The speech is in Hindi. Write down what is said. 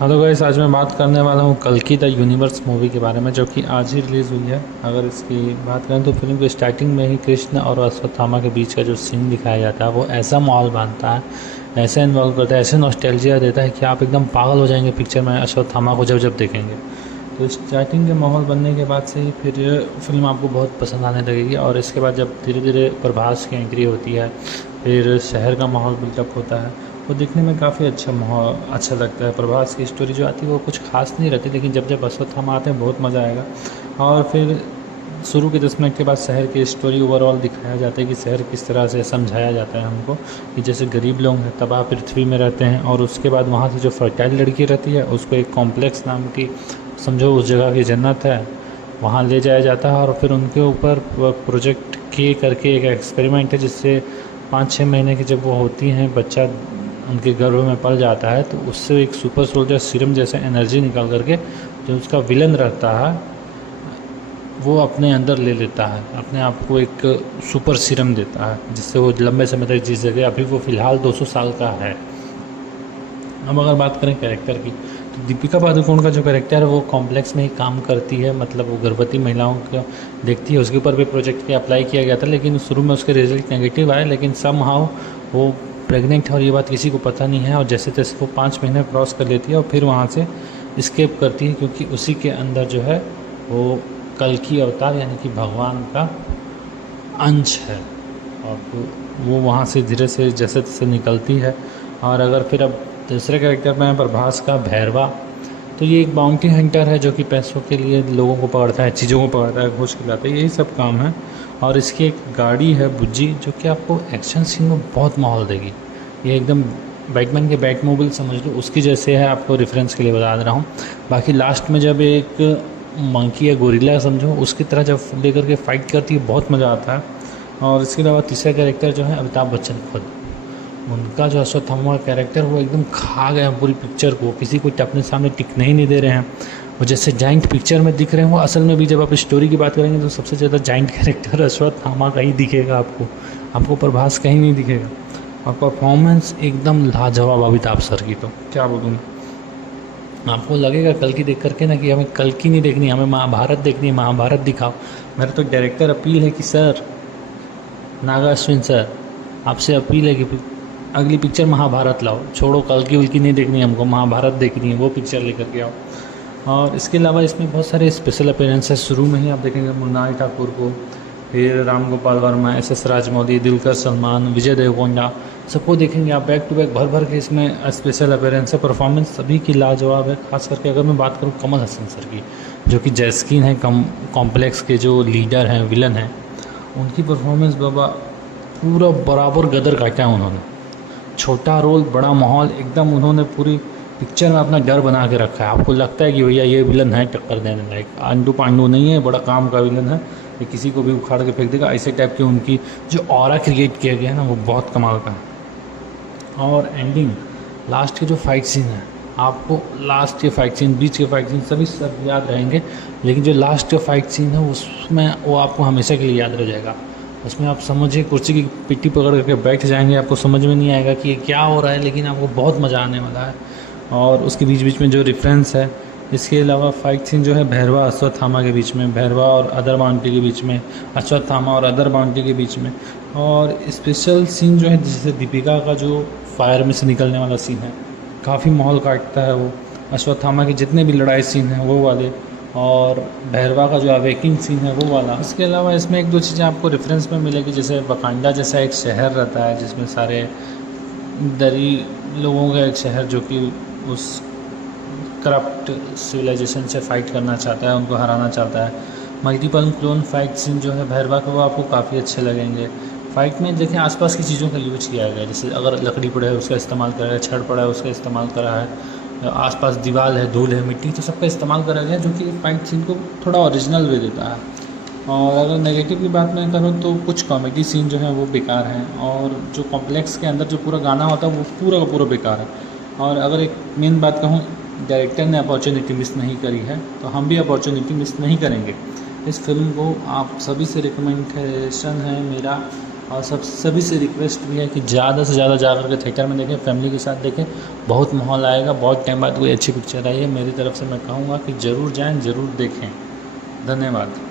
हेलो गाइस, आज मैं बात करने वाला हूँ कल्कि द यूनिवर्स मूवी के बारे में, जो कि आज ही रिलीज़ हुई है। अगर इसकी बात करें तो फिल्म के स्टार्टिंग में ही कृष्ण और अश्वत्थामा के बीच का जो सीन दिखाया जाता है वो ऐसा माहौल बांधता है, ऐसा इन्वॉल्व करता है, ऐसे नॉस्टैल्जिया देता है कि आप एकदम पागल हो जाएंगे पिक्चर में अश्वत्थामा को जब जब देखेंगे। तो स्टार्टिंग के माहौल बनने के बाद से ही फिर फिल्म आपको बहुत पसंद आने लगेगी। और इसके बाद जब धीरे धीरे प्रभास की एंट्री होती है, फिर शहर का माहौल बिल्डअप होता है, वो देखने में काफ़ी अच्छा माहौल अच्छा लगता है। प्रभास की स्टोरी जो आती है वो कुछ खास नहीं रहती, लेकिन जब जब अश्वत्थामा आते हैं बहुत मज़ा आएगा। और फिर शुरू के 10 मिनट के बाद शहर की स्टोरी ओवरऑल दिखाया जाता है कि शहर किस तरह से समझाया जाता है हमको कि जैसे गरीब लोग हैं, तबाह पृथ्वी में रहते हैं, और उसके बाद वहाँ से जो फर्टाइल लड़की रहती है उसको एक कॉम्प्लेक्स नाम की, समझो उस जगह की जन्नत है, वहाँ ले जाया जाता है। और फिर उनके ऊपर प्रोजेक्ट के करके एक एक्सपेरिमेंट है, जिससे 5-6 महीने की जब वो होती हैं, बच्चा उनके गर्भ में पल जाता है, तो उससे एक सुपर सोल्जर सीरम जैसा एनर्जी निकल करके जो उसका विलन रहता है वो अपने अंदर ले लेता है, अपने आप को एक सुपर सीरम देता है, जिससे वो लंबे समय तक जी सके। अभी वो फ़िलहाल 200 साल का है। अब अगर बात करें कैरेक्टर की, तो दीपिका पादुकोण का जो कैरेक्टर है वो कॉम्प्लेक्स में ही काम करती है, मतलब वो गर्भवती महिलाओं को देखती है। उसके ऊपर भी प्रोजेक्ट के अप्लाई किया गया था, लेकिन शुरू में उसके रिजल्ट नेगेटिव आए, लेकिन समहाउ वो प्रेग्नेंट है और ये बात किसी को पता नहीं है, और जैसे तैसे वो 5 महीने क्रॉस कर लेती है और फिर वहाँ से स्केप करती है, क्योंकि उसी के अंदर जो है वो कल्कि अवतार यानी कि भगवान का अंश है। और वो वहाँ से धीरे से जैसे तैसे निकलती है। और अगर फिर अब दूसरे कैरेक्टर में है प्रभास का भैरवा, तो ये एक बाउंटी हंटर है जो कि पैसों के लिए लोगों को पकड़ता है, चीज़ों को पकड़ता है, खोज के लाता है, यही सब काम है। और इसकी एक गाड़ी है बुज्जी, जो कि आपको एक्शन सीन में बहुत माहौल देगी। ये एकदम बैटमैन के बैटमोबिल समझ लो, उसकी जैसे है, आपको रेफरेंस के लिए बता दे रहा हूँ। बाकी लास्ट में जब एक मंकी या गोरिल्ला समझो उसकी तरह जब लेकर के फाइट करती है, बहुत मज़ा आता है। और इसके अलावा तीसरा कैरेक्टर जो है अमिताभ बच्चन खुद, उनका जो अश्वत्थामा का कैरेक्टर वो एकदम खा गए हैं पूरी पिक्चर को, किसी को अपने सामने टिकने ही नहीं दे रहे हैं। वो जैसे जाइंट पिक्चर में दिख रहे हैं, वो असल में भी जब आप स्टोरी की बात करेंगे तो सबसे ज़्यादा जाइंट कैरेक्टर अश्वत्थामा का ही दिखेगा आपको प्रभास कहीं नहीं दिखेगा। और परफॉर्मेंस एकदम लाजवाब अमिताभ सर की, तो क्या बोलूँ। आपको लगेगा कल की देख करके ना कि हमें कल की नहीं देखनी, हमें महाभारत देखनी है, महाभारत दिखाओ। मेरा तो डायरेक्टर अपील है कि सर, नागा अश्विन सर, आपसे अपील है कि अगली पिक्चर महाभारत लाओ, छोड़ो कल की उल्की नहीं देखनी, हमको महाभारत देखनी है, वो पिक्चर लेकर के आओ। और इसके अलावा इसमें बहुत सारे स्पेशल अपीयरेंस है। शुरू में ही आप देखेंगे मृणाल ठाकुर को, फिर राम गोपाल वर्मा, एस राजमौली, दिलकर सलमान, विजय देवकोंडा, सबको देखेंगे आप बैक टू बैक भर भर के इसमें स्पेशल अपीयरेंस है। परफॉर्मेंस सभी की लाजवाब है। खास करके अगर मैं बात करूँ कमल हसन सर की, जो कि जैस्किन है कॉम्प्लेक्स के जो लीडर हैं, विलन हैं, उनकी परफॉर्मेंस बाबा पूरा बराबर गदर काटा है उन्होंने। छोटा रोल बड़ा माहौल, एकदम उन्होंने पूरी पिक्चर में अपना डर बना के रखा है। आपको लगता है कि भैया ये विलन है टक्कर देने लायक, आंडू पांडू नहीं है, बड़ा काम का विलन है, ये किसी को भी उखाड़ के फेंक देगा, ऐसे टाइप की उनकी जो ऑरा क्रिएट किया गया है ना, वो बहुत कमाल का है। और एंडिंग, लास्ट के जो फाइट सीन है, आपको लास्ट के फाइट सीन, बीच के फाइट सीन सभी सब याद रहेंगे, लेकिन जो लास्ट का फाइट सीन है उसमें वो आपको हमेशा के लिए याद रह जाएगा। उसमें आप समझिए कुर्सी की पिट्टी पकड़ करके बैठ जाएंगे, आपको समझ में नहीं आएगा कि ये क्या हो रहा है, लेकिन आपको बहुत मज़ा आने वाला है। और उसके बीच बीच में जो रेफरेंस है, इसके अलावा फाइट सीन जो है भैरवा अश्वत्थामा के बीच में, भैरवा और अदर बाउंड्री के बीच में, अश्वत्थामा और अदर बाउंड्री के बीच में। और स्पेशल सीन जो है जैसे दीपिका का जो फायर में से निकलने वाला सीन है, काफ़ी माहौल काटता है वो। अश्वत्थामा के जितने भी लड़ाई सीन हैं वो वाले, और भैरवा का जो अवेकिंग सीन है वो वाला। इसके अलावा इसमें एक दो चीज़ें आपको रेफरेंस में मिलेगी, जैसे वकांडा जैसा एक शहर रहता है जिसमें सारे दरी लोगों का एक शहर, जो कि उस करप्ट सिविलाइजेशन से फाइट करना चाहता है, उनको हराना चाहता है। मल्टीपल क्लोन फाइट सीन जो है भैरवा के, वो आपको काफ़ी अच्छे लगेंगे। फाइट में देखें आसपास की चीज़ों का यूज किया गया है, जैसे अगर लकड़ी पड़ा है उसका इस्तेमाल करा है, छड़ पड़ा है उसका इस्तेमाल करा है, आसपास दीवार है, धूल है, मिट्टी, तो सबका इस्तेमाल करा गया, जो कि फाइट सीन को थोड़ा ओरिजिनल वे देता है। और अगर नेगेटिव की बात मैं करूँ तो कुछ कॉमेडी सीन जो है वो बेकार हैं, और जो कॉम्प्लेक्स के अंदर जो पूरा गाना होता है वो पूरा का पूरा बेकार है। और अगर एक मेन बात कहूँ, डायरेक्टर ने अपॉर्चुनिटी मिस नहीं करी है, तो हम भी अपॉर्चुनिटी मिस नहीं करेंगे। इस फिल्म को आप सभी से रिकमेंडेशन है मेरा और सब सभी से रिक्वेस्ट भी है कि ज़्यादा से ज़्यादा जा कर के थिएटर में देखें, फैमिली के साथ देखें। बहुत माहौल आएगा, बहुत टाइम बाद कोई अच्छी पिक्चर आई है। मेरी तरफ से मैं कहूँगा कि ज़रूर जाएँ, ज़रूर देखें। धन्यवाद।